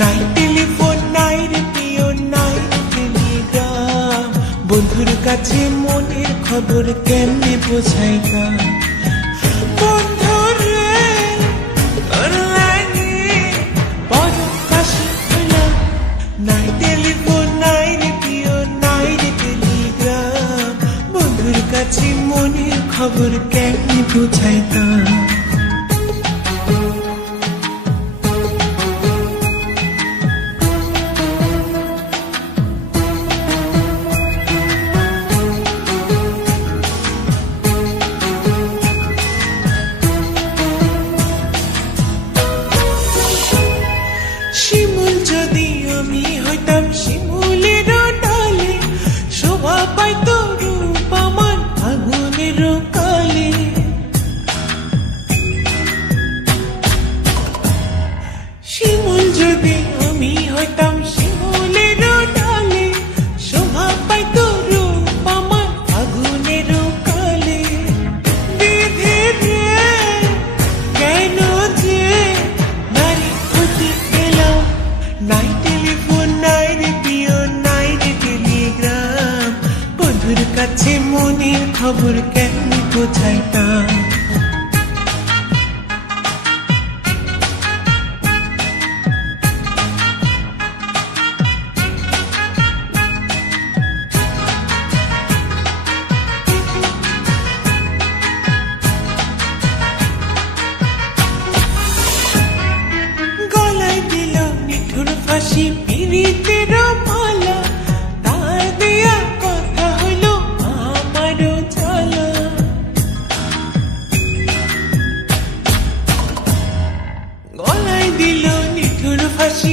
নাই টেলিফোন নাই রেডিও নাই টেলিগ্রাম, বন্ধুর কাছে মনের খবর কেমনে বোঝাইতাম। বন্ধুরে তোর লাগে বড় কাশি হইলাম, নাই টেলিফোন নাই রেডিও নাই টেলিগ্রাম, বন্ধুর কাছে মনের খবর কেমনে বোঝাইতাম। শিমুল যদি আমি হইতাম শিমুলের ডালে, শোভা পাইত রূপ আমার আগুনের কালে। শিমুল যদি আমি হইতাম শিমুলের ডালে, শোভা পাইত রূপ আমার আগুনের কালে। বিধি রে কেন যে নারী হতে গেলাম, নাই টেলিফোন নাই রেডিও নাই টেলিগ্রাম, বন্ধুর কাছে মনের খবর কেমনে বোঝাইতাম। গলায় দিল নিঠুর ফাঁসি পিরিতের মালা, তার দেয়া কথা হলো আমারও জ্বালা। গলায় দিল নিঠুর ফাঁসি